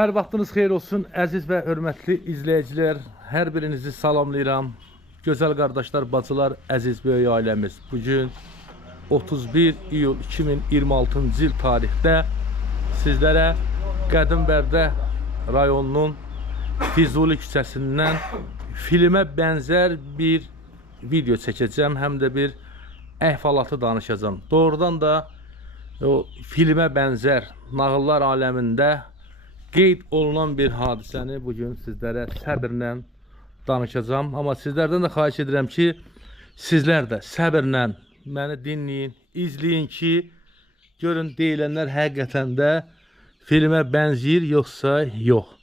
Hər vaxtınız xeyir olsun, əziz və hörmətli izləyicilər. Hər birinizi salamlayıram. Gözəl qardaşlar, bacılar, əziz böyük ailəmiz. Bugün 31 iyul 2026-cı il tarixdə sizlərə Qədimlərdə rayonunun Füzuli küçəsindən filmə bənzər bir video çəkəcəm. Həm də bir əhvalatı danışacağım. Doğrudan da o filmə bənzər nağıllar aləmində qeyd olunan bir hadisəni bugün sizlərə səbirlə danışacağım. Amma sizlərdən də xahiş edirəm ki, sizlər də səbirlə məni dinləyin, izləyin ki, görün deyilənlər həqiqətən də filmə bənzəyir yoxsa yox.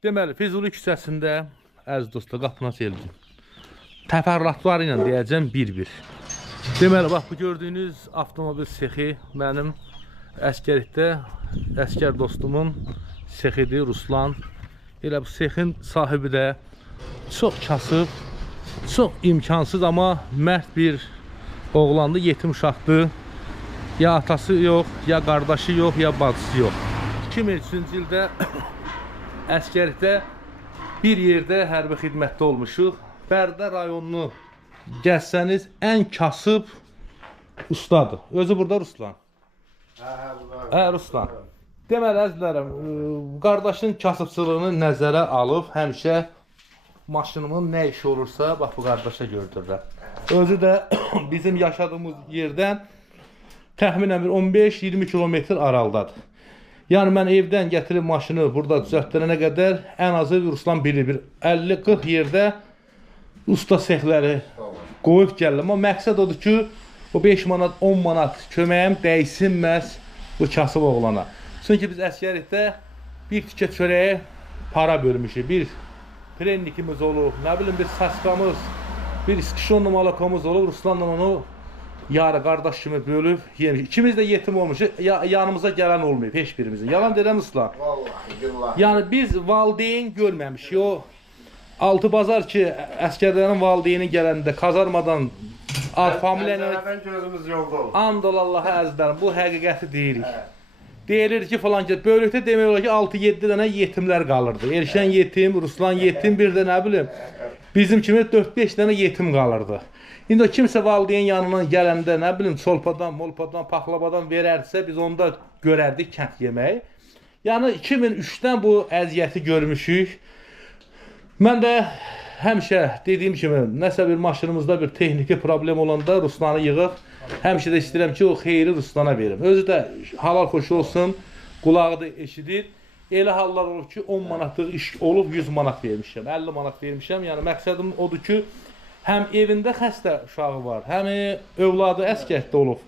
Deməli, Füzuli küçəsində, əziz dostlar, qapına çevirəcəm. Təfərrüatları ilə deyəcəm bir-bir. Deməli, bax, bu gördüyünüz avtomobil sexi mənim əskərlikdə əskər dostumun sexidir, Ruslan. Elə bu sexin sahibi də çox kasıb, çox imkansız, amma mərd bir oğlandı, yetim uşaqdır. Ya atası yox, ya qardaşı yox, ya bacısı yox. 2003-cü ildə əskərlikdə bir yerdə hərbi xidmətdə olmuşuq. Bərdə rayonunu gəzsəniz ən kasıb ustadır. Özü burada Ruslan. Ruslan. Deməli, əzizlərim, qardaşın kasıbçılığını nəzərə alıb, həmişə maşınımın nə işi olursa, bax, bu qardaşa gördürürəm. Özü də bizim yaşadığımız yerdən təxminən 15-20 kilometr aralıdadır. Yəni, mən evdən gətirib maşını burada düzəltdirənə qədər ən azı Ruslan bilir, 50-40 yerdə usta sexləri qoyub gəlirəm. Amma məqsəd odur ki, o 5 manat, 10 manat köməyim dəysin məhz bu kasıb oğlana. Çünki biz əskərlikdə bir tikə çörəyə para bölmüşük. Bir prennikimiz olub, nə bilim, bir saskamız, bir iskişonlu malakomuz olub. Ruslanla onu yarı qardaş kimi bölüb yemişik. İkimiz də yetim olmuşuq, yanımıza gələn olmayıb heç birimizin. Yalan deyirəm Ruslan. Yəni biz valideyn görməmişik. O altı bazar ki, əskərlərin valideyni gələndə kazarmadan familiyanı gözümüz yolda olur. Andol Allah'a əzizlərim, bu həqiqəti deyirik. Deyilir ki, falan ki, bölükdə demək olar ki, 6-7 dənə yetimlər qalırdı. Erşən yetim, Ruslan yetim, bir də nə bilim, bizim kimi 4-5 dənə yetim qalırdı. İndi o kimsə valideyn yanından gələndə, nə bilim, çolpadan, molpadan, paxlavadan verərdisə, biz onda görərdik kənd yeməyi. Yəni 2003-dən bu əziyyəti görmüşük. Mən də həmişə dediyim kimi, nəsə bir maşınımızda bir texniki problem olanda Ruslanı yığıb, həmişə də istəyirəm ki, o xeyri Ruslana verim. Özü də halal xoşu olsun, qulağı da eşidir. Elə hallar olur ki, 10 manatlıq iş olub 100 manat vermişəm, 50 manat vermişəm. Yəni məqsədim odur ki, həm evində xəstə uşağı var, həm övladı əskərdə olub,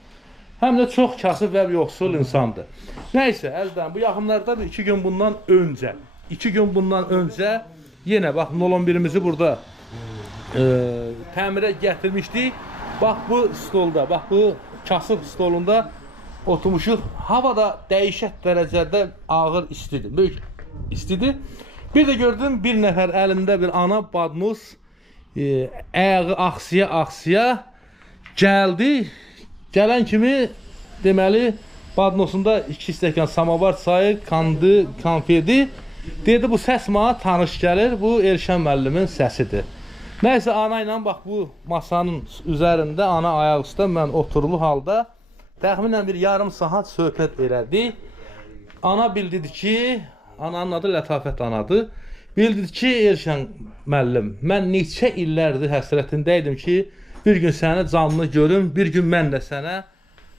həm də çox kasıb və yoxsul insandır. Nəysə, əzizlərim, bu yaxınlarda 2 gün bundan öncə yenə bax 011-imizi burada təmirə gətirmişdik. Bax bu stolda, bax bu kasıb stolunda oturmuşuq. Havada dəhşət dərəcədə ağır istidir, böyük istidir. Bir də gördüm, bir nəfər əlində bir ana badnuz, ayağı axsiya gəldi. Gələn kimi deməli badnozunda 2 stəkan samavar çayı, kandı, konfeti. Dedi, bu səs mənə tanış gəlir, bu Elşən müəllimin səsidir. Nəysə, ana ilə bax bu masanın üzərində, ana ayaq üstə mən oturulu halda təxminən bir yarım saat söhbət elədik. Ana bildirdi ki, ananın adı Lətafət anadır. Bildirdi ki, Elşən müəllim, mən neçə illərdir həsrətindəydim ki, bir gün səni canlı görüm, bir gün mən də sənə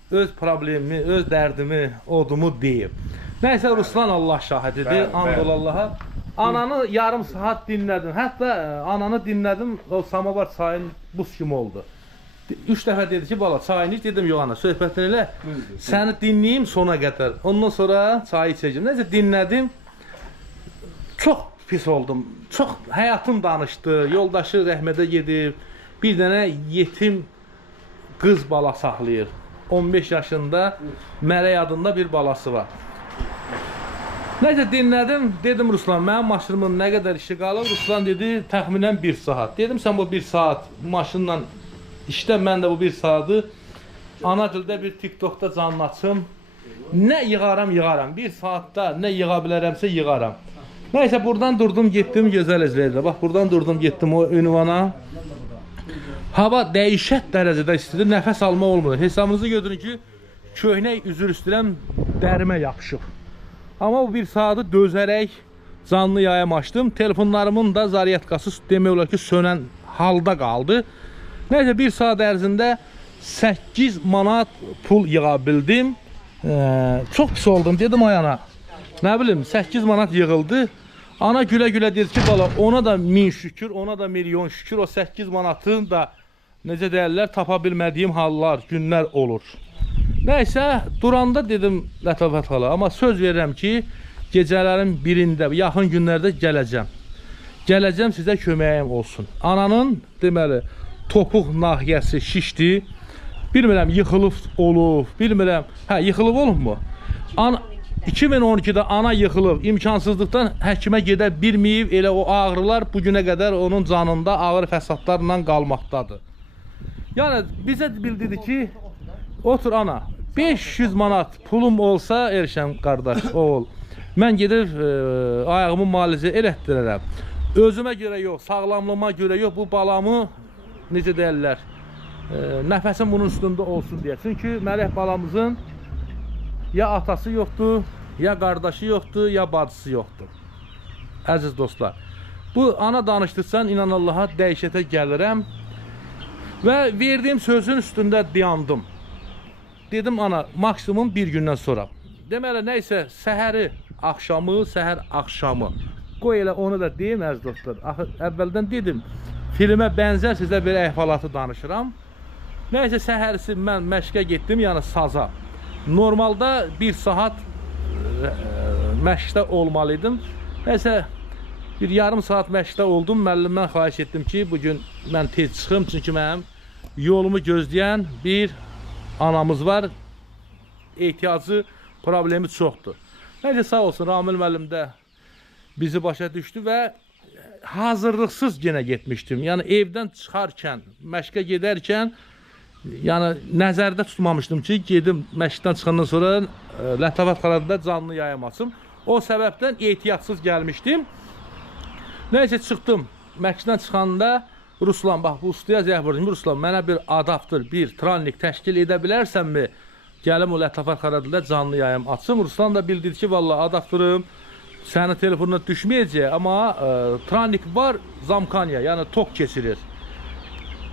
öz problemimi, öz dərdimi, odumu deyib. Nəysə, Ruslan Allah şahididir, andol Allaha. Ananı yarım saat dinlədim, hətta ananı dinlədim, o samavar çayın buz kimi oldu. 3 dəfə dedi ki, bala çayını iç, dedim, yox ana, söhbətin elə, səni dinləyim sona qədər. Ondan sonra çayı içəcəm. Nəysə, dinlədim, çox pis oldum, çox həyatım danışdı, yoldaşı rəhmədə gedib, bir dənə yetim qız bala saxlayır. 15 yaşında Mələk adında bir balası var. Nəysə dinlədim, dedim Ruslan, mənim maşınımın nə qədər işi qalır? Ruslan dedi, təxminən 1 saat. Dedim, sən bu 1 saat maşınla işlə, mən də bu 1 saatı ana dildə bir TikTokda canlı açım. Nə yığaram. Bir saatda nə yığa bilərəmsə yığaram. Nəysə buradan durdum, getdim gözəl izləyicilər. Bax buradan durdum, getdim o ünvana. Hava dəhşət dərəcədə istidir, nəfəs alma olmur. Hesabınızı götürün ki, köhnək üzür üstürəm dərimə yapışıb. Amma bu bir saatı dözərək canlı yayım açdım. Telefonlarımın da zaryadkası demək olar ki, sönən halda qaldı. Nəysə bir saat ərzində 8 manat pul yığa bildim. Çox pis oldum, dedim ayana. Nə bilim, 8 manat yığıldı. Ana gülə-gülə dedi ki, bala, ona da 1000 şükür, ona da milyon şükür. O 8 manatın da, necə deyərlər, tapa bilmədiyim hallar, günlər olur. Nəysə, duranda dedim, Lətafət xala, amma söz verirəm ki, gecələrin birində, yaxın günlərdə gələcəm. Gələcəm, sizə köməyim olsun. Ananın, deməli, topuq nahiyəsi şişdi. Bilmirəm, yıxılıb olub, bilmirəm, yıxılıb olub mu? 2012-də ana yıxılıb, imkansızlıqdan həkimə gedə bilməyib, elə o ağrılar bugünə qədər onun canında ağır fəsadlarla qalmaqdadır. Yəni, bizə bildirdi ki, otur ana, 500 manat pulum olsa, Erşən qardaş, oğul, mən gedib ayağımı müalicə elətdirərəm. Özümə görə yox, sağlamlığıma görə yox, bu balamı, necə deyərlər, nəfəsim bunun üstündə olsun deyə. Çünki Mələk balamızın ya atası yoxdur, ya qardaşı yoxdur, ya bacısı yoxdur. Əziz dostlar, bu ana danışdırsan, inan Allaha dəhşətə gəlirəm və verdiyim sözün üstündə dayandım. Dedim ana, maksimum bir gündən sonra. Deməli, nəysə, səhəri, axşamı, səhər axşamı. Qoy elə onu da deyim, əziz dostlar. Əvvəldən dedim, filmə bənzər sizə bir əhvalatı danışıram. Nəysə, səhərisi mən məşqə getdim, yəni saza. Normalda bir saat məşqdə olmalıydım. Nəysə, bir yarım saat məşqdə oldum. Müəllimdən xahiş etdim ki, bugün mən tez çıxım. Çünki mənim yolumu gözləyən bir anamız var. Ehtiyacı, problemi çoxdur. Nəysə, sağ olsun, Ramil müəllim də bizi başa düşdü və hazırlıqsız yenə getmişdim. Yəni, evdən çıxarkən, məşqə gedərkən, yəni nəzərdə tutmamışdım ki, gedim məşqdən çıxandan sonra Lətafət xaladında canlı yayım açım. O səbəbdən ehtiyatsız gəlmişdim. Nəysə çıxdım. Məşqdən çıxanda Ruslan, bax bu ustaya zəh vurdum. Ruslan, mənə bir adaptır, bir tranlik təşkil edə bilərsənmi? Gəlim o Lətafət xaladında canlı yayım açım. Ruslan da bildirdi ki, vallahi adaptırım sənin telefonuna düşməyəcək, amma tranlik var, zamkanya, yəni tok keçirir.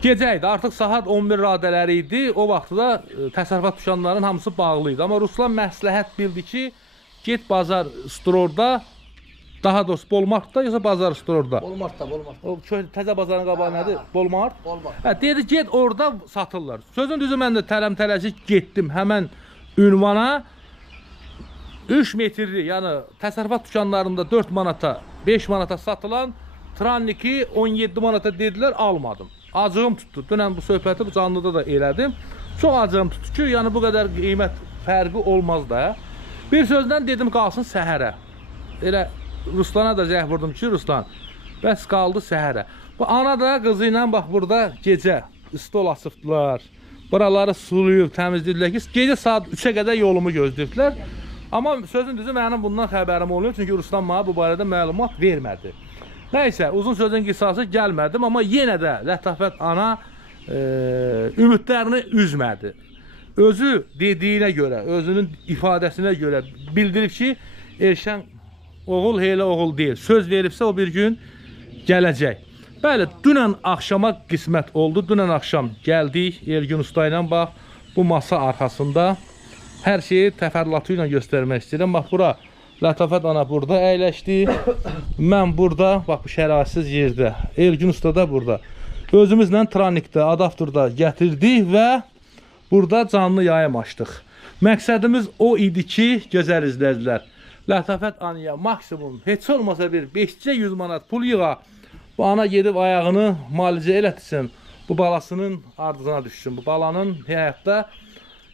Gecə idi, artıq saat 11 radələri idi. O vaxtda təsərrüfat dükanlarının hamısı bağlı idi. Amma Ruslan məsləhət bildi ki, get bazar storda, daha doğrusu Bolmartda, yoxsa bazar storda? Bolmartda. O təzə bazarın qabağı nədir? Bolmart? Bolmart. Dedi, get orada satırlar. Sözün düzü, mən də tələm-tələsik getdim həmən ünvana. 3 metrli, yəni təsərrüfat dükanlarında 4 manata, 5 manata satılan tranliki 17 manata dedilər, almadım. Acığım tutdu. Dünən bu söhbəti canlıda da elədim. Çox acığım tutdu ki, yəni bu qədər qiymət fərqi olmaz da. Bir sözdən dedim, qalsın səhərə. Elə Ruslana da zəh vurdum ki, Ruslan, bəs qaldı səhərə. Bu ana da qızı ilə bax burada gecə stol asıbdılar. Buraları suluyub, təmizlədilər ki, gecə saat 3-ə qədər yolumu gözləyibdilər. Amma sözün düzü mənim bundan xəbərim oluyor. Çünki Ruslan mənə bu barədə məlumat vermədi. Nəysə, uzun sözün qısası gəlmədim. Amma yenə də Lətafət ana ümidlərini üzmədi. Özü dediyinə görə, özünün ifadəsinə görə bildirib ki, Erşən oğul elə oğul deyil. Söz veribsə o bir gün gələcək. Bəli, dünən axşama qismət oldu. Dünən axşam gəldik Ergün Usta ilə bax bu masa arxasında. Hər şeyi təfərrüatı ilə göstərmək istəyirəm. Bax, bura Lətafət ana burada əyləşdi. Mən burada, bax, bu şərasiz yerdə. Ergün Usta da burada. Özümüzlə tranlikdə, adapterda gətirdik və burada canlı yayım açdıq. Məqsədimiz o idi ki, gözəl izləyicilər, Lətafət anaya maksimum, heç olmasa bir 500 manat pul yığa. Bu ana gedib ayağını müalicə elətsin. Bu balasının ardına düşsün. Bu balanın həyatda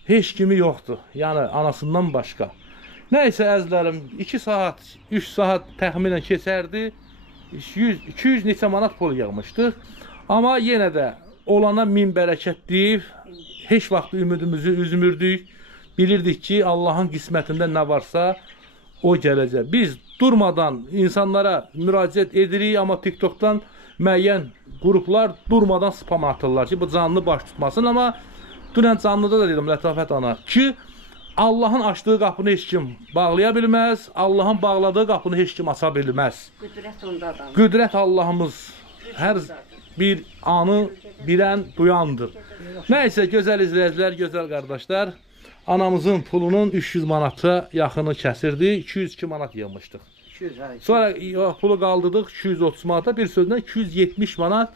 heç kimi yoxdur, yəni anasından başqa. Nəysə əzlərim, 2 saat, 3 saat təxminən keçərdi, 200 neçə manat pul yığmışdıq. Amma yenə də olana min bərəkət deyib, heç vaxt ümidimizi üzmürdük. bilirdik ki Allahın qismətində nə varsa o gələcək. Biz durmadan insanlara müraciət edirik, amma TikTok'dan müəyyən qruplar durmadan spam atırlar ki, bu canlı baş tutmasın. Amma dünən canlıda da dedim Lətafət ana ki, Allahın açdığı qapını heç kim bağlaya bilməz, Allahın bağladığı qapını heç kim aça bilməz. Qüdrət ondadır. Qüdrət Allahımız hər bir anı bilən, duyandır. Nəysə, gözəl izləyicilər, gözəl qardaşlar, anamızın pulunun 300 manata yaxını kəsirdi, 202 manat yığmışdıq. Sonra pulu qaldırdıq 230 manata, bir sözlə 270 manat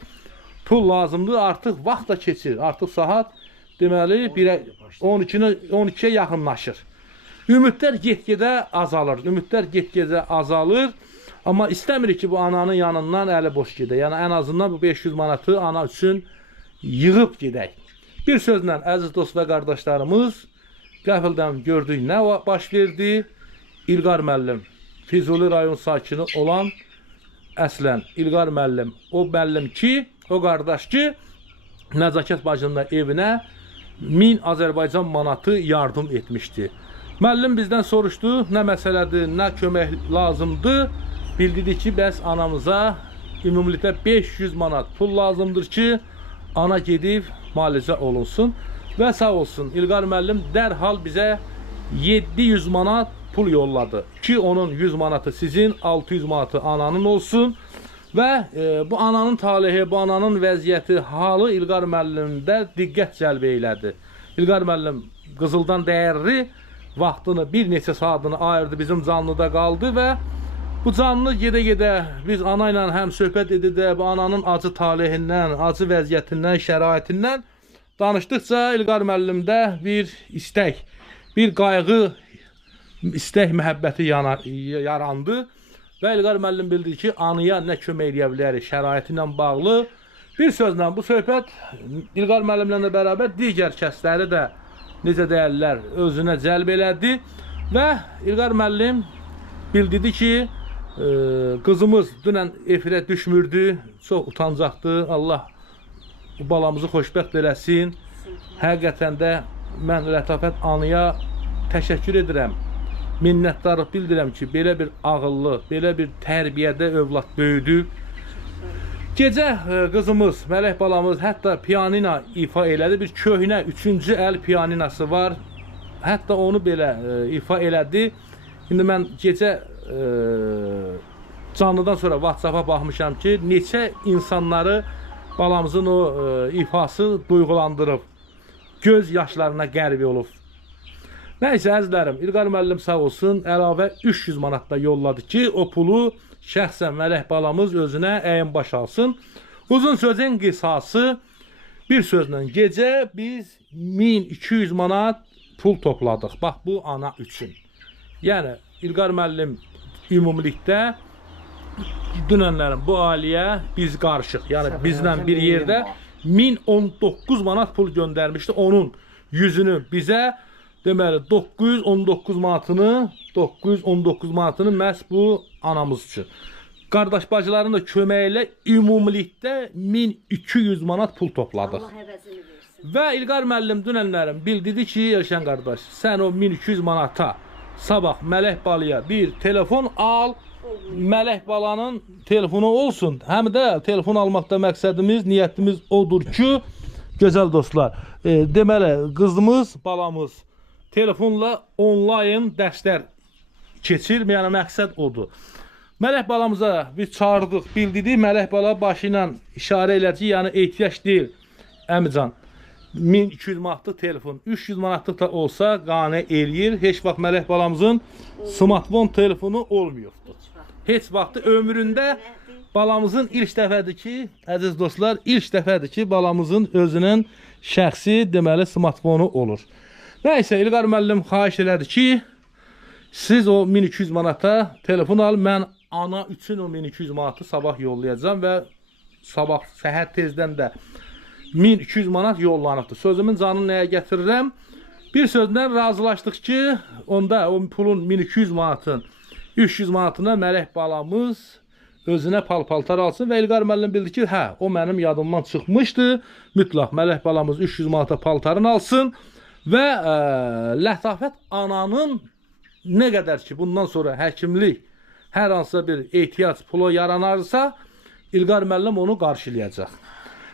pul lazımdır. Artıq vaxt da keçir, artıq saat deməli 12-yə yaxınlaşır. Ümidlər get-gedə azalır, ümidlər get-gedə azalır. Amma istəmirik ki, bu ananın yanından əli boş gedək. Yəni, ən azından bu 500 manatı ana üçün yığıb gedək. Bir sözlə, əziz dost və qardaşlarımız, qəfildən gördük nə baş verdi. İlqar müəllim, Füzuli rayon sakini olan əslən İlqar müəllim, o müəllim ki, o qardaş ki, Nəzakət bacının evinə 1000 Azərbaycan manatı yardım etmişdi. Müəllim bizdən soruşdu, nə məsələdir, nə kömək lazımdır. Bildirdi ki, bəs anamıza ümumilikdə 500 manat pul lazımdır ki, ana gedib müalicə olunsun. Və sağ olsun, İlqar müəllim dərhal bizə 700 manat pul yolladı ki, onun 100 manatı sizin, 600 manatı ananın olsun. Və bu ananın talehi, bu ananın vəziyyəti, halı İlqar müəllimdə diqqət cəlb elədi. İlqar müəllim qızıldan dəyərli vaxtını, bir neçə saatını ayırdı, bizim canlıda qaldı və bu canlı gedə-gedə biz ana ilə həm söhbət edə-də bu ananın acı talehindən, acı vəziyyətindən, şəraitindən danışdıqca İlqar müəllimdə bir istək, bir qayğı, istək, məhəbbəti yarandı. Və İlqar müəllim bildi ki, anıya nə kömək edə bilərik, şəraiti ilə bağlı. Bir sözlə, bu söhbət İlqar müəllimlə bərabər digər kəsləri də necə deyərlər, özünə cəlb elədi. Və İlqar müəllim bildirdi ki, qızımız dünən efirə düşmürdü, çox utancaqdı. Allah bu balamızı xoşbəxt eləsin. Həqiqətən də mən Lətafət anıya təşəkkür edirəm. Minnətdarlıq bildirəm ki, belə bir ağıllı, belə bir tərbiyədə övlad böyüdü. Gecə qızımız, Mələk balamız hətta pianina ifa elədi. Bir köhnə 3-cü əl pianinası var. Hətta onu belə ifa elədi. İndi mən gecə canlıdan sonra WhatsApp-a baxmışam ki, neçə insanları balamızın o ifası duyğulandırıb. Göz yaşlarına qərb olub. Nəysə, əzizlərim, İlqar müəllim sağ olsun, əlavə 300 manat da yolladı ki, o pulu şəxsən Mələk balamız özünə əyin baş alsın. Uzun sözün qisası, bir sözlə gecə biz 1200 manat pul topladıq. Bax, bu ana üçün. Yəni, İlqar müəllim ümumilikdə dünənlərin bu ailəyə biz qarışıq. Yəni, bizlə bir yerdə 1019 manat pul göndərmişdi. Onun yüzünü bizə deməli 919 manatını məhz bu anamız üçün. Qardaş bacıların da köməyi ilə ümumilikdə 1200 manat pul topladıq. Allah həvəzini versin. Və İlqar müəllim dünənlərin bildirdi ki, Elşən qardaş, sən o 1200 manata sabah Mələk balaya bir telefon al. Mələk balanın telefonu olsun. Həm də telefon almaqda məqsədimiz, niyyətimiz odur ki, gözəl dostlar, deməli qızımız, balamız telefonla onlayn dərslər keçir, yəni məqsəd odur. Mələk balamıza biz çağırdıq, bildirdik, Mələk bala başı ilə işarə elədi ki, yəni ehtiyac deyil, əmican. 1200 manatlıq telefon, 300 manatlıq da olsa qane eləyir. Heç vaxt Mələk balamızın smartfon telefonu olmuyordur. Heç vaxtı ömründə balamızın ilk dəfədir ki, əziz dostlar, ilk dəfədir ki, balamızın özünün şəxsi, deməli, smartfonu olur. Nəysə, İlqar müəllim xahiş elədi ki, siz o 1200 manata telefon al, mən ana üçün o 1200 manatı sabah yollayacağım və sabah səhər tezdən də 1200 manat yollanıbdır. Sözümün canını nəyə gətirirəm? Bir sözlə razılaşdıq ki, onda o pulun 1200 manatın 300 manatına Mələk balamız özünə pal-paltar alsın və İlqar müəllim bildi ki, hə, o mənim yadımdan çıxmışdı. Mütləq Mələk balamız 300 manata paltarını alsın Və Lətafət ananın nə qədər ki bundan sonra həkimlik hər hansısa bir ehtiyac pula yaranarsa, İlqar müəllim onu qarşılayacaq.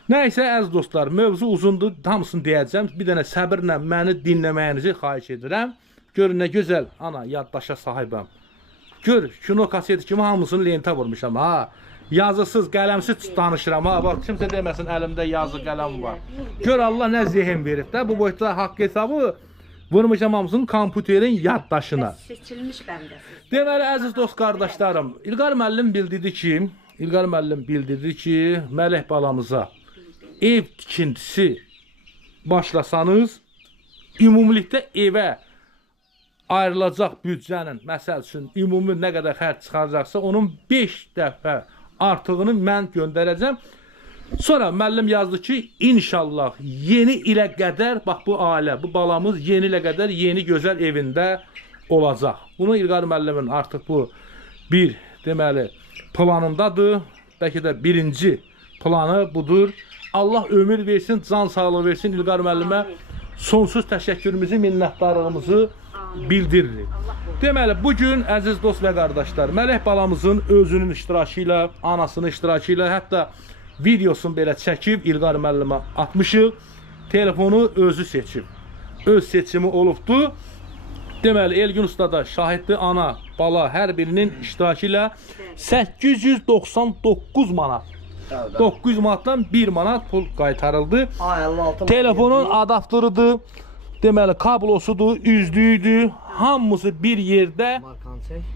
Nəysə əziz dostlar, mövzu uzundur, hamısını deyəcəm. Bir dənə səbirlə məni dinləməyinizi xahiş edirəm. Görün nə gözəl ana yaddaşa sahibəm. Gör, kino kaseti kimi hamısını lentə vurmuşam ha. Yazısız, qələmsiz danışıram ha. Bax, kimsə deməsin əlimdə yazı qələm var. Gör Allah nə zehin verib də bu boyda haqq hesabı vurmuşam hamısını kompüterin yaddaşına. Seçilmiş bəndəsiz. Deməli əziz dost qardaşlarım, İlqar müəllim bildirdi ki, Mələk balamıza ev tikintisi başlasanız, ümumilikdə evə ayrılacaq büdcənin, məsəl üçün, ümumi nə qədər xərc çıxaracaqsa, onun 5 dəfə artığını mən göndərəcəm. Sonra müəllim yazdı ki, inşallah yeni ilə qədər, bax bu ailə, bu balamız yeni ilə qədər yeni gözəl evində olacaq. Bunu İlqar müəllimin artıq bu bir, deməli, planındadır. Bəlkə də birinci planı budur. Allah ömür versin, can sağlığı versin İlqar müəllimə. Sonsuz təşəkkürümüzü, minnətdarlığımızı bildiririk. Deməli, bugün əziz dost və qardaşlar, Mələk balamızın özünün iştirakı ilə, anasının iştirakı ilə, hətta videosunu belə çəkib İlqar müəllimə atmışıq. Telefonu özü seçib. Öz seçimi olubdur. Deməli, Elgin usta da şahidli ana, bala hər birinin iştirakı ilə 899 manat. 900 manatdan 1 manat pul qaytarıldı. Telefonun adaptörüdür. Deməli, kablosudur, üzlüyüdür. Hamısı bir yerdə.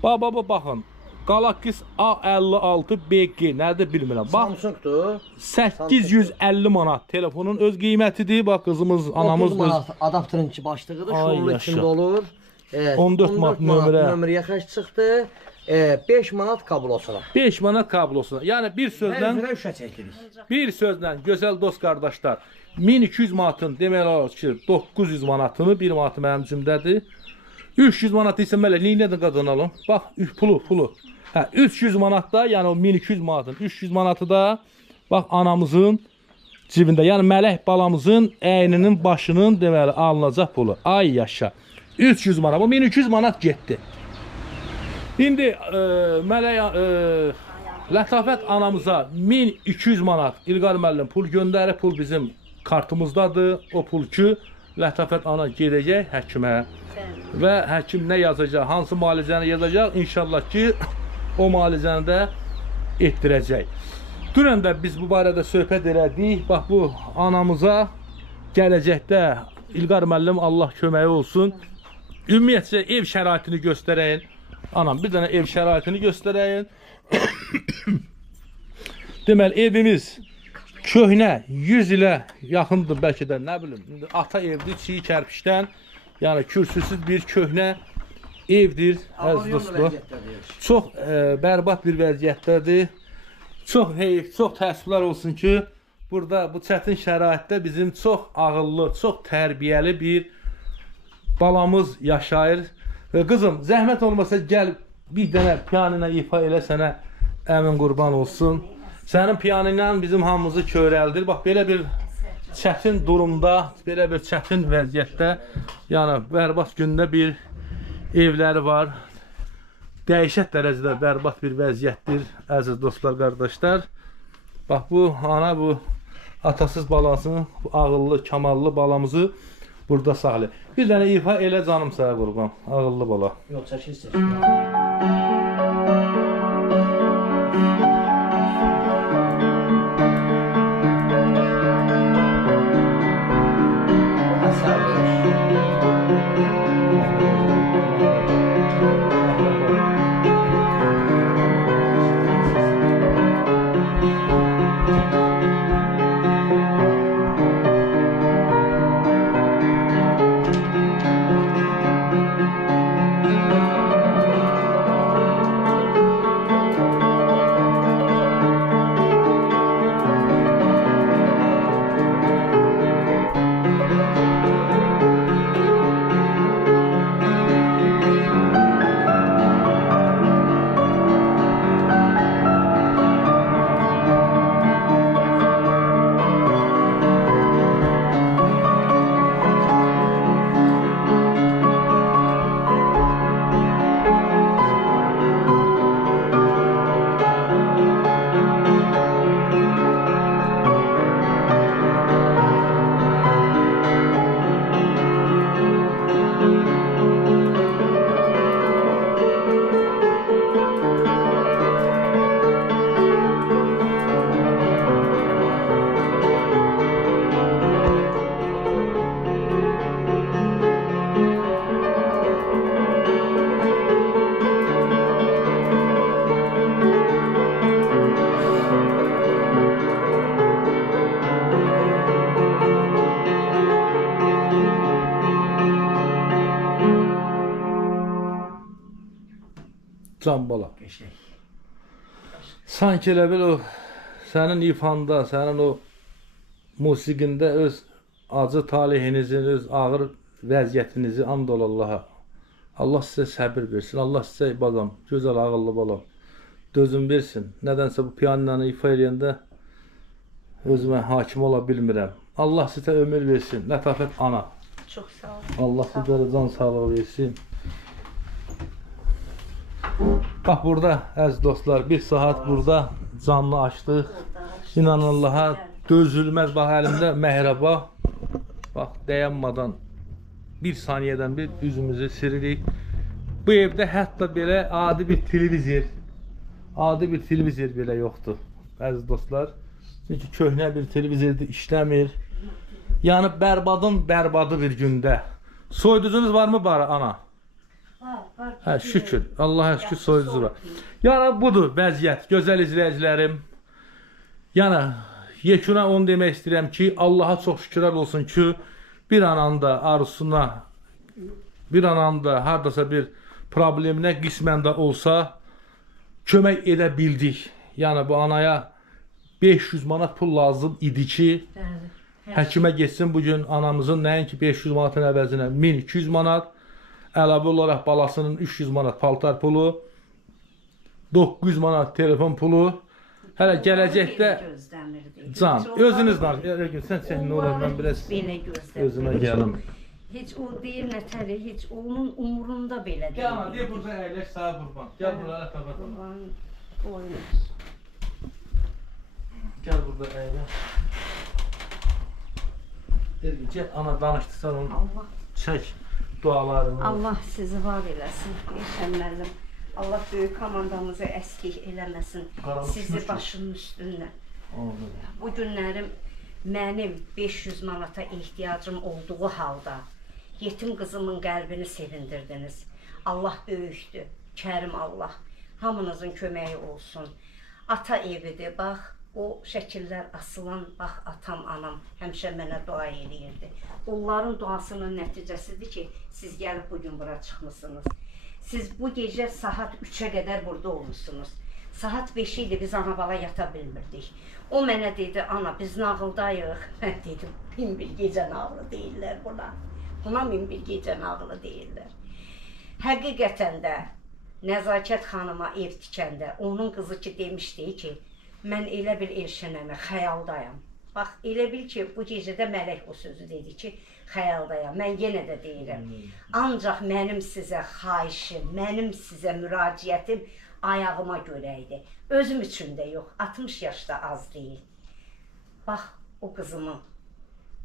Baxın. Galaxy A56 BG nədir bilmirəm. Samsungdur. 850 manat telefonun öz qiymətidir. Bax qızımız, anamız 30 manat adaptörün ki başlığıdır. Şunun içində olur. 14 manat nömrəyə xərc çıxdı. 5 manat kablosuna. 5 manat kablosuna. Yəni bir sözlə gözəl dost qardaşlar, 1200 manatın deməli olar ki 900 manatını 1 manatı mənim cümdədir. 300 manat isə mələ neynədən qazanalım? Bax pulu. Hə 300 manat da, yəni o 1200 manatın 300 manatı da bax anamızın cibində. Yəni Mələk balamızın əyninin başının deməli alınacaq pulu. Ay yaşa. 300 manat. Bu 1200 manat getdi. İndi Lətafət anamıza 1200 manat İlqar müəllim pul göndərib, pul bizim kartımızdadır. O pul ki Lətafət ana gedəcək həkimə və həkim nə yazacaq, hansı müalicəni yazacaq, inşallah ki o müalicəni də etdirəcək. Dünən də biz bu barədə söhbət elədik. Bax bu anamıza gələcəkdə İlqar müəllim Allah köməyi olsun. Ümumiyyətcə ev şəraitini göstərəyin. Anam bir dənə ev şəraitini göstərəyin. Deməli evimiz köhnə 100 ilə yaxındır bəlkə də, nə bilim. Ata evdir, çiğ kərpişdən, yəni kürsüsüz bir köhnə evdir əziz dostlar. Çox bərbad bir vəziyyətdədir. Çox heyf, çox təəssüflər olsun ki, burada bu çətin şəraitdə bizim çox ağıllı, çox tərbiyəli bir balamız yaşayır. Qızım, zəhmət olmasa gəl bir dənə piyanina ifa elə, sənə əmin qurban olsun. Sənin piyanina bizim hamımızı köyrəldir. Bax, belə bir çətin durumda, belə bir çətin vəziyyətdə, yəni bərbad gündə bir evləri var. Dəhşət dərəcədə bərbad bir vəziyyətdir, əziz dostlar, qardaşlar. Bax, bu ana, bu atasız balasını, bu ağıllı, kamallı balamızı burada saxlayır. Bir dənə ifa elə canım sənə qurban, ağıllı bala. Yox, çəkilsin. Can bala. Qəşəng. Sanki elə bil o sənin ifanda, sənin o musiqində öz acı talihinizi, öz ağır vəziyyətinizi and ol Allaha. Allah sizə səbir versin. Allah sizə balam, gözəl ağıllı balam, dözüm versin. Nədənsə bu piyanonu ifa eləyəndə özümə hakim ola bilmirəm. Allah sizə ömür versin. Lətafət ana. Çox sağ ol. Allah sizlərə can sağlığı versin. Bax burada əziz dostlar, bir saat burada canlı açdıq. İnan Allaha dözülməz. Bax əlimdə məhrəba. Bax dayanmadan bir saniyədən bir üzümüzü silirik. Bu evdə hətta belə adi bir televizor belə yoxdur. Əziz dostlar. Çünki köhnə bir televizorda işləmir. Yəni bərbadı bir gündə. Soyuducunuz varmı bari ana? Var. Hə, şükür. Allah'a şükür soyuducu var. Yəni budur vəziyyət. Gözəl izləyicilərim. Yəni yekuna onu demək istəyirəm ki, Allaha çox şükürlər olsun ki, bir ananın da arzusuna, bir ananın da hardasa bir probleminə qismən də olsa kömək edə bildik. Yəni bu anaya 500 manat pul lazım idi ki, həkimə getsin. Bugün anamızın nəinki 500 manatın əvəzinə 1200 manat, əlavə olaraq balasının 300 manat paltar pulu, 900 manat telefon pulu. Hələ gələcəkdə can, özünüz var. Sən nə olar, mən biraz özümə gəlim. Heç o deyir nətəri, heç onun umurunda belə deyil. Gəl ana, deyə burada əyləş, sağa qurban. Gəl burada, Qurban. Gəl burada əyləş. Gəl ana, danışdırsan onu. Allah. Çək dualarını. Allah sizi var eləsin, Elşən müəllim. Allah böyük komandamızı əskik eləməsin. Sizi başının üstündən. Bu günlərim mənim 500 manata ehtiyacım olduğu halda yetim qızımın qəlbini sevindirdiniz. Allah böyükdür, Kərim Allah. Hamınızın köməyi olsun. Ata evidir, bax. O şəkillər asılan, bax atam, anam həmişə mənə dua eləyirdi. Onların duasının nəticəsidir ki, siz gəlib bugün bura çıxmısınız. Siz bu gecə saat 3-ə qədər burada olmuşsunuz. Saat 5 idi, biz ana-bala yata bilmirdik. O mənə dedi, ana biz nağıldayıq. Mən dedim, min bir gecə nağılı deyirlər buna. Buna min bir gecə nağılı deyirlər. Həqiqətən də Nəzakət xanıma ev tikəndə onun qızı ki demişdi ki, mən elə bil Elşənəmə xəyaldayam. Bax, elə bil ki, bu gecədə mələk o sözü dedi ki, xəyaldayam. Mən yenə də deyirəm. Ancaq mənim sizə xahişim, mənim sizə müraciətim ayağıma görə idi. Özüm üçün də yox, 60 yaşda az deyil. Bax, o qızımın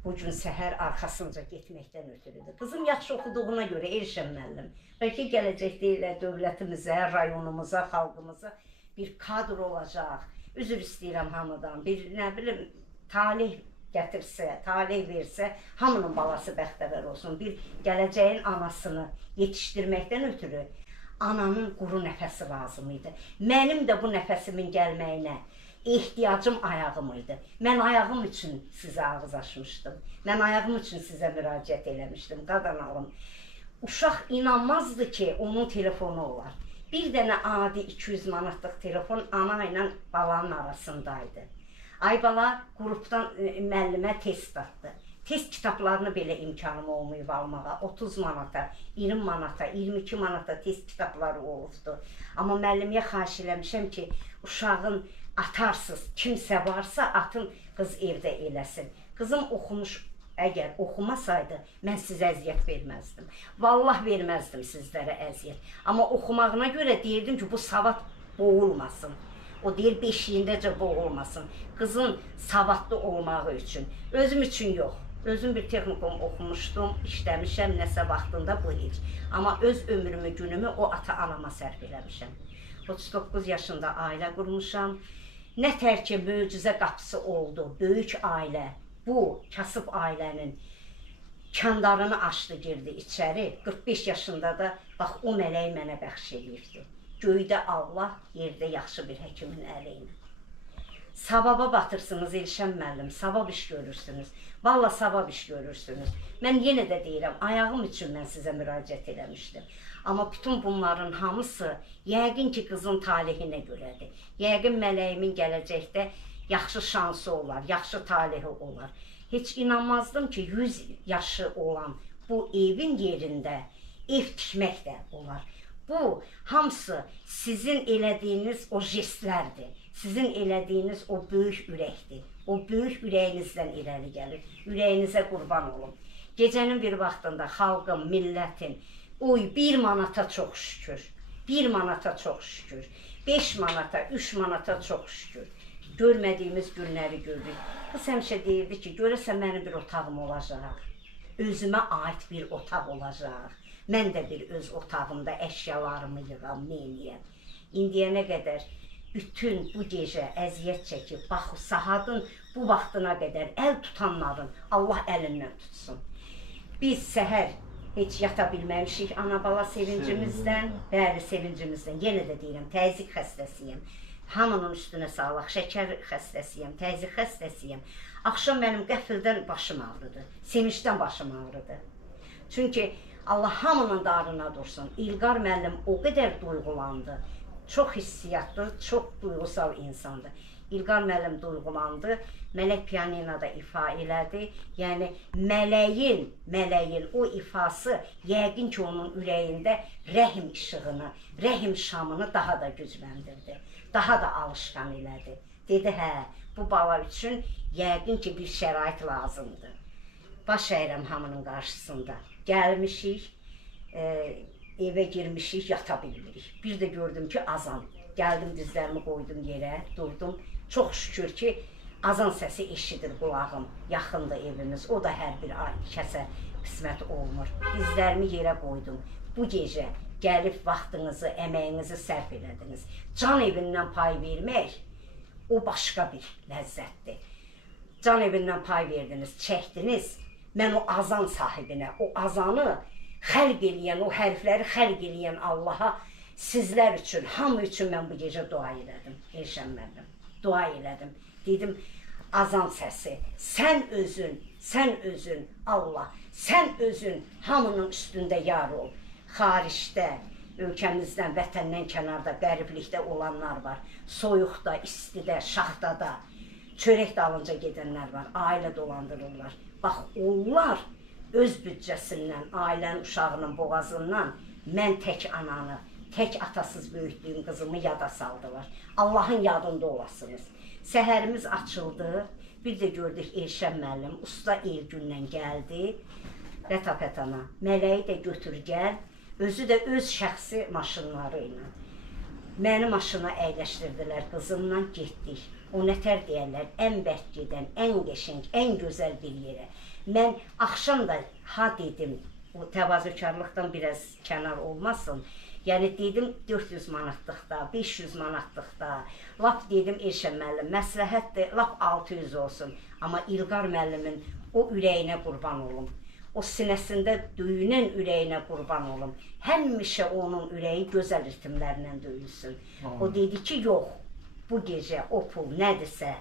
bugün səhər arxasınca getməkdən ötürüdür. Qızım yaxşı oxuduğuna görə Elşən müəllim, bəlkə gələcəkdə elə dövlətimizə, rayonumuza, xalqımıza bir kadr olacaq. Üzr istəyirəm hamıdan, bir nə bilim, talih gətirsə, talih versə, hamının balası bəxtəvər olsun. Bir gələcəyin anasını yetişdirməkdən ötürü ananın quru nəfəsi lazım idi. Mənim də bu nəfəsimin gəlməyinə ehtiyacım ayağım idi. Mən ayağım üçün sizə ağız açmışdım. Mən ayağım üçün sizə müraciət eləmişdim, qadan alım. Uşaq inanmazdı ki, onun telefonu olar. Bir dənə adi 200 manatlıq telefon ana ilə balanın arasındaydı. Aybala qrupdan müəllimə test atdı. Test kitablarını belə imkanım olmayıb almağa. 30 manata, 20 manata, 22 manata test kitabları olubdu. Amma müəllimə xahiş eləmişəm ki, uşağın atarsız, kimsə varsa atın, qız evdə eləsin. Qızım oxumuş, əgər oxumasaydı, mən sizə əziyyət verməzdim. Vallah verməzdim sizlərə əziyyət. Amma oxumağına görə deyirdim ki, bu savad boğulmasın. O deyir, beşiyindəcə boğulmasın. Qızın savadlı olmağı üçün. Özüm üçün yox. Özüm bir texnikum oxumuşdum, işləmişəm, nəsə vaxtında bu heç. Amma öz ömrümü, günümü o ata-anama sərf eləmişəm. 39 yaşında ailə qurmuşam. Nə tər ki, möcüzə qapısı oldu, böyük ailə. Bu, kasıb ailənin kəndarını açdı, girdi içəri. 45 yaşında da, bax, o mələyi mənə bəxş edirdi. Göydə Allah, yerdə yaxşı bir həkimin əli ilə. Savaba batırsınız Elşən müəllim, savab iş görürsünüz. Valla savab iş görürsünüz. Mən yenə də deyirəm, ayağım üçün mən sizə müraciət eləmişdim. Amma bütün bunların hamısı yəqin ki, qızın talehinə görədir. Yəqin mələyimin gələcəkdə yaxşı şansı olar, yaxşı talehi olar. Heç inanmazdım ki, 100 yaşı olan bu evin yerində ev tikmək də olar. Bu hamısı sizin elədiyiniz o jestlərdir. Sizin elədiyiniz o böyük ürəkdir. O böyük ürəyinizdən irəli gəlir. Ürəyinizə qurban olun. Gecənin bir vaxtında xalqın, millətin, oy 1 manata çox şükür, 1 manata çox şükür, 5 manata, 3 manata çox şükür. Görmədiyimiz günləri gördük. Qız həmişə deyirdi ki, görəsən mənim bir otağım olacaq. Özümə aid bir otaq olacaq. Mən də bir öz otağımda əşyalarımı yığam, neyləyəm. İndiyənə qədər bütün bu gecə əziyyət çəkib, bax, saatın bu vaxtına qədər əl tutanların Allah əlindən tutsun. Biz səhər heç yata bilməmişik ana-bala sevincimizdən, bəli, sevincimizdən. Yenə də deyirəm, təzyiq xəstəsiyəm. Hamının üstünə sağlıq, şəkər xəstəsiyəm, təzyiq xəstəsiyəm. Axşam mənim qəfildən başım ağrıdı, sevincdən başım ağrıdı. Çünki Allah hamının darına dursun. İlqar müəllim o qədər duyğulandı. Çox hissiyatlı, çox duyğusal insandır. İlqar müəllim duyğulandı. Mələk pianinoda ifa elədi. Yəni mələyin o ifası yəqin ki, onun ürəyində rəhim işığını, rəhim şamını daha da gücləndirdi. Daha da alışqan elədi. Dedi, hə, bu bala üçün yəqin ki, bir şərait lazımdır. Baş əyirəm hamının qarşısında. Gəlmişik, evə girmişik, yata bilmirik. Bir də gördüm ki, azan. Gəldim, dizlərimi qoydum yerə, durdum. Çox şükür ki, azan səsi eşidir qulağım. Yaxındır evimiz, o da hər bir kəsə qismət olmur. Dizlərimi yerə qoydum. Bu gecə gəlib vaxtınızı, əməyinizi sərf elədiniz. Can evindən pay vermək, o başqa bir ləzzətdir. Can evindən pay verdiniz, çəkdiniz. Mən o azan sahibinə, o azanı xəlq eləyən, o hərfləri xəlq eləyən Allaha sizlər üçün, hamı üçün mən bu gecə dua elədim. Elşən müəllim, dua elədim. Dedim, azan səsi, sən özün Allah, sən özün hamının üstündə yar ol. Xaricdə, ölkəmizdən, vətəndən kənarda, qəriblikdə olanlar var. Soyuqda, istidə, şaxtada, çörək dalınca gedənlər var, ailə dolandırırlar. Bax, onlar öz büdcəsindən, ailənin uşağının boğazından mən tək ananı, tək atasız böyütdüyüm qızımı yada saldılar. Allahın yadında olasınız. Səhərimiz açıldı, bir də gördük Elşən müəllim, usta Elgündən gəldi, Rətapətana, mələyi də götür gəl, özü də öz şəxsi maşınları ilə. Məni maşına əyləşdirdilər, qızımla getdik. O nətər deyərlər, ən bərk gedən, ən qəşəng, ən gözəl bir yerə. Mən axşam da ha dedim, o təvazökarlıqdan biraz kənar olmasın. Yəni dedim 400 manatlıqda, 500 manatlıqda, lap dedim Elşən müəllim, məsləhətdir, lap 600 olsun. Amma İlqar müəllimin o ürəyinə qurban olum. O sinəsində döyünən ürəyinə qurban olum. Həmişə onun ürəyi gözəl ritmlərlə döyülsün. O dedi ki, yox, bu gecə o pul nədirsə,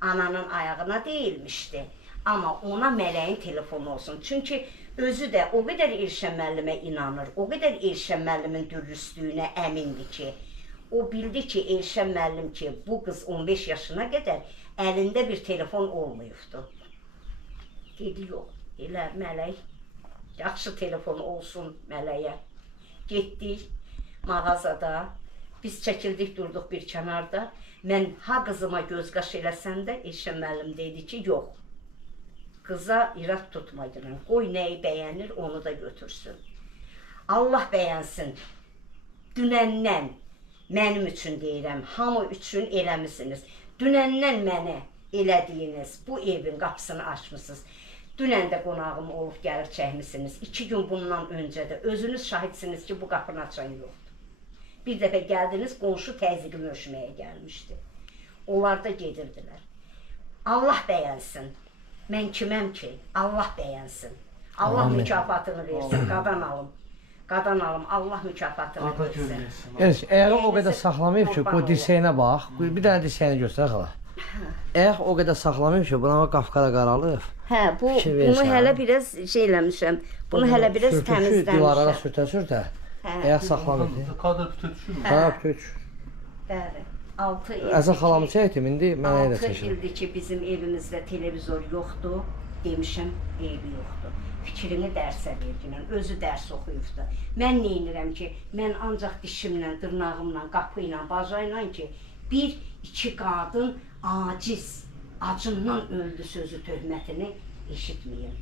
ananın ayağına deyilmişdi. Amma ona mələyin telefonu olsun. Çünki özü də o qədər Elşən müəllimə inanır, o qədər Elşən müəllimin dürüstlüyünə əmindir ki, o bildi ki, Elşən müəllim ki, bu qız 15 yaşına qədər əlində bir telefon olmayıbdı. Dedi, yox, elə mələk, yaxşı telefon olsun mələyə. Getdik mağazada, biz çəkildik, durduq bir kənarda. Mən ha qızıma göz qaş eləsən də, Elşən müəllim dedi ki, yox. Qıza irad tutma gələn, qoy nəyi bəyənir, onu da götürsün. Allah bəyənsin, dünəndən mənim üçün deyirəm, hamı üçün eləmisiniz. Dünəndən mənə elədiyiniz, bu evin qapısını açmışsınız. Dünən də qonağım olub gəlib çəkmişsiniz. 2 gün bundan öncə də özünüz şahidsiniz ki, bu qapını açan yoxdur. Bir dəfə gəldiniz, qonşu təzyiqimi ölçməyə gəlmişdi. Onlar da gedirdilər. Allah bəyənsin. Mən kiməm ki? Allah bəyənsin. Allah mükafatını versin. Qadan alım. Qadan alım. Allah mükafatını versin. Əgər o qədər saxlamayıb ki, bu dirsəyinə bax. Bir dənə dirsəyini göstər xala. Əgər o qədər saxlamayıb ki, buna qapqara qaralıb. Hə, bunu hələ biraz şey eləmişəm. Bunu hələ biraz təmizləmişəm. Divarlara sürtə-sürtə. Ayaq saxlamır. Kadr bütöv düşürmür. Xarab köç. Bəli. 6 il. Əzə xalamı çəkdim, indi mənə də 6 çəkir. ildir ki, bizim evimizdə televizor yoxdur. Demişəm, eybi yoxdur. Fikrini dərsə verginən, özü dərs oxuyubdu. Mən neynirəm ki, mən ancaq dişimlə, dırnağımla, qapı ilə, baca ilə ki, bir, iki qadın aciz, acından öldü sözü töhmətini eşitməyim.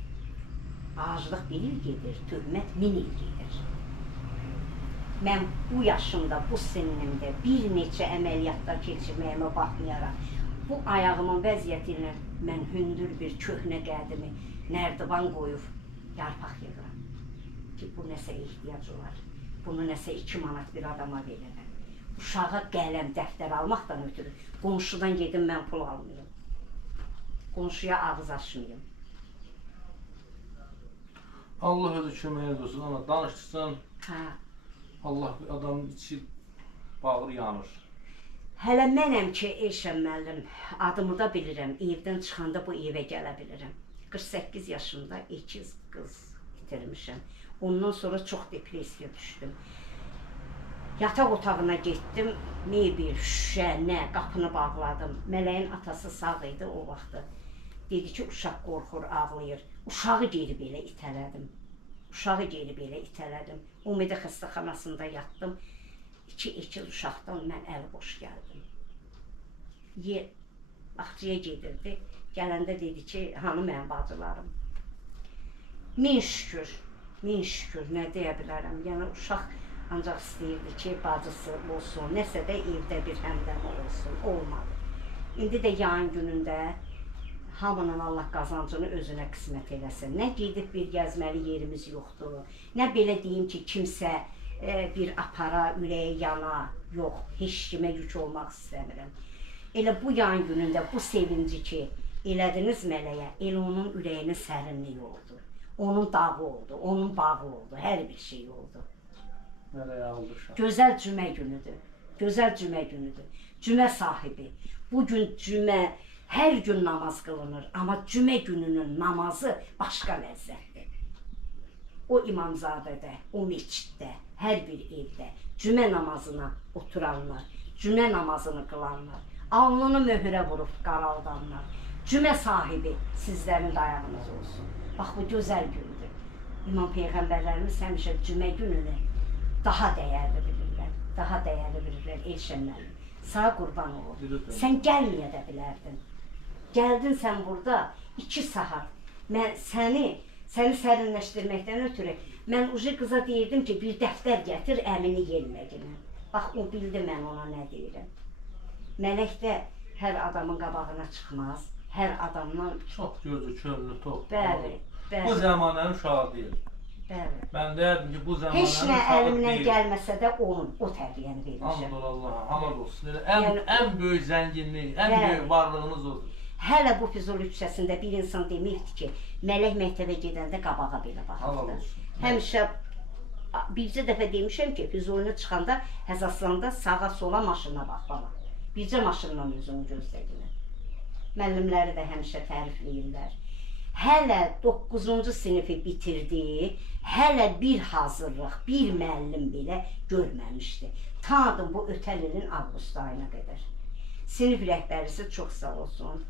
Aclıq bir il gedir, töhmət 1000 il gedir. Mən bu yaşımda, bu sinimdə bir neçə əməliyyatda keçirməyimə baxmayaraq, bu ayağımın vəziyyəti ilə mən hündür bir köhnə qədimi nərdivan qoyub yarpaq yığıram ki, bu nəsə ehtiyac olar. Bunu nəsə 2 manat bir adama verirəm. Uşağa qələm, dəftər almaqdan ötürü qonşudan gedim mən pul almayım. Qonşuya ağız açmayım. Allah özü köməyiniz olsun. Ana danışırsan, Hə. Allah adamın içi bağrı yanır. Hələ mənəm ki, Elşən müəllim, adımı da bilirəm, evdən çıxanda bu evə gələ bilirəm. 48 yaşımda ikiz qız itirmişəm. Ondan sonra çox depresiya düşdüm. Yataq otağına getdim, meybil, şüşə, nə, qapını bağladım. Mələyin atası sağ idi o vaxtı. Dedi ki, uşaq qorxur, ağlayır. Uşağı geri belə itələdim. Uşağı geri belə itələdim. Ümidə xəstəxanasında yatdım. 2 ekiz uşaqdan mən əl boş gəldim. Baxçıya gedirdi. Gələndə dedi ki, hanı mənim bacılarım? Min şükür, nə deyə bilərəm. Yəni, uşaq ancaq istəyirdi ki, bacısı olsun, nəsə də evdə bir həmdəmi olsun, olmadı. İndi də yayın günündə hamının Allah qazancını özünə qismət eləsin. Nə gedib bir gəzməli yerimiz yoxdur, nə belə deyim ki, kimsə bir apara, ürəyi yana, yox, heç kimə yük olmaq istəmirəm. Elə bu yayın günündə bu sevinci ki, elədiniz mələyə, elə onun ürəyinin sərinliyi oldu. Onun dağı oldu, onun bağı oldu, hər bir şey oldu. Mələyə aldı. Gözəl cümə günüdür, gözəl cümə günüdür. Cümə sahibi, bugün cümə, hər gün namaz qılınır, amma cümə gününün namazı başqa ləzzətdir. O İmamzadədə, o meçiddə, hər bir evdə cümə namazına oturanlar, cümə namazını qılanlar, alnını möhrə vurub qaraldanlar, cümə sahibi sizlərin dayağınız olsun. Bax, bu gözəl gündür. İmam Peyğəmbərlərimiz həmişə cümə gününü daha dəyərli bilirlər, daha dəyərli bilirlər Elşən müəllim. Sağ qurban olub. Sən gəlməyə də bilərdin. Gəldin sən burada 2 saat. Mən səni sərinləşdirməkdən ötürü mən ucu qıza deyirdim ki, bir dəftər gətir, əmini yelməginə. Bax, o bildi mən ona nə deyirəm. Mələk də hər adamın qabağına çıxmaz, hər adamdan... Çox gözü, könlü, tox. Bəli, bəli. Bu zəmanənin uşağı deyil. Bəli. Mən deyərdim ki, bu zəmanənin Heç nə uşağı əlimdən deyil. gəlməsə də onun, o tərbiyəni vermişəm. Hamd Allah'a, halal olsun. Ən böyük zənginlik, ən böyük varlığınız odur. Hələ bu Füzuli küçəsində bir insan deməkdir ki, Mələk məktəbə gedəndə qabağa belə Halal baxırdı. olsun. Həmişə bircə dəfə demişəm ki, Füzulini çıxanda Həzaslanında sağa sola maşına bax bala. Bircə maşınla özünü gözlədilər. Müəllimləri də həmişə tərifləyirlər. Hələ 9-cu sinifi bitirdi, hələ bir hazırlıq, bir müəllim belə görməmişdi. Tadım bu ötən ilin avqust ayına qədər. Sinif rəhbərisi çox sağ olsun.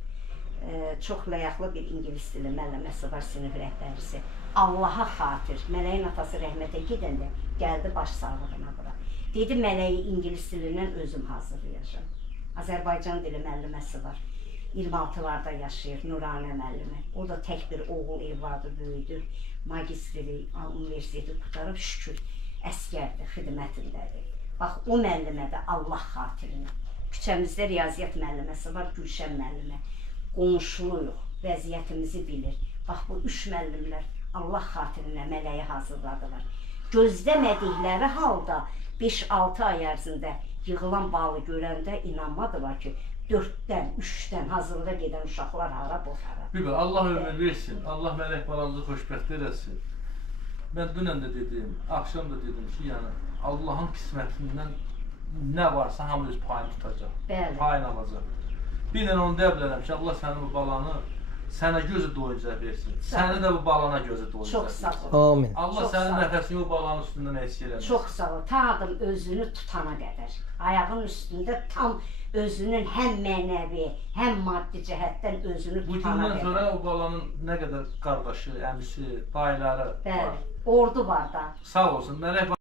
Çox ləyaqlı bir ingilis dili müəlliməsi var sinif rəhbərisi. Allaha xatir, Mələyin atası rəhmətə gedəndə gəldi baş sağlığına bura. Dedi, Mələyi ingilis dilindən özüm hazırlayacağım. Azərbaycan dili müəlliməsi var. 26-larda yaşayır, Nuranə müəllimi. O da tək bir oğul evladı böyüdür. Magistri, universiteti qutarıb şükür, əskərdir, xidmətindədir. Bax, o müəllimə də Allah xatirinə. Küçəmizdə riyaziyyat müəlliməsi var, Gülşən müəllimə. Qonşuluyuq, vəziyyətimizi bilir. Bax, bu 3 müəllimlər Allah xatirinə Mələyi hazırladılar. Gözləmədikləri halda 5-6 ay ərzində yığılan balı görəndə inanmadılar ki, 4-dən, 3-dən hazırlığa gedən uşaqlar hara boşara. Bir Allah ömür versin, Allah mələk balanızı xoşbəxt eləsin. Mən dünən də dedim, axşam da dedim ki, yəni Allahın qismətindən nə varsa hamı öz payını tutacaq, payını alacaq. Bir dənə onu deyə bilərəm ki, Allah sənin bu balanı sənə gözü doyunca versin. Səni də bu balana gözü doyunca Çox versin. sağ ol. Amin. Allah Çox sənin sağ ol. nəfəsini o balanın üstündən eksik eləməsin. Çox sağ ol. Tanıdım özünü tutana qədər. Ayağın üstündə tam özünün həm mənəvi, həm maddi cəhətdən özünü Bu tutana gündən qədər. sonra o balanın nə qədər qardaşı, əmisi, dayıları var. Bəli, ordu var da. Sağ olsun. Mələk